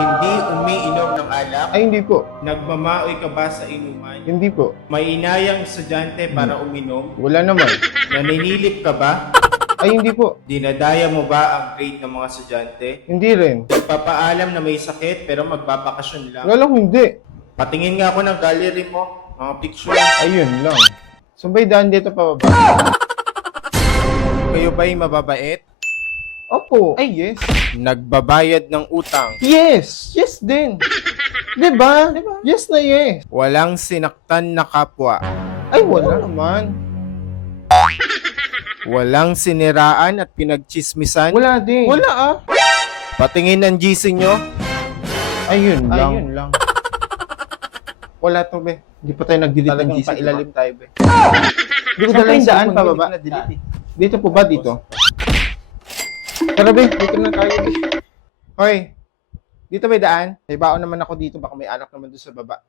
Hindi umiinom ng alak? Ay, hindi po. Nagmamaoy ka ba sa inuman? Hindi po. May inayang estudyante para uminom? Wala naman. Naninilip ka ba? Ay, hindi po. Dinadaya mo ba ang grade ng mga estudyante? Hindi rin. Nagpapaalam na may sakit pero magbabakasyon lang? Walang hindi. Patingin nga ako ng gallery mo, mga picture. Ayun lang. Sabay daan dito pa baba. Kayo ba'y mababait? Opo. Ay, yes. Nagbabayad ng utang? Yes! Yes din. Diba? Yes na yes. Walang sinaktan na kapwa? Ay, wala naman. Walang siniraan at pinagchismisan? Wala din. Wala ah. Patingin ng GC nyo? Ayun lang. Ayun lang. Wala to, be. Hindi pa tayo nag-delete ng Talagang GC. pailalim tayo, be. Hindi ko dala yung daan pa baba. Dito po ba dito? Tara, be. Dito na tayo. Hoy. Dito ba yung daan? May baon naman ako dito. Baka may anak naman doon sa baba.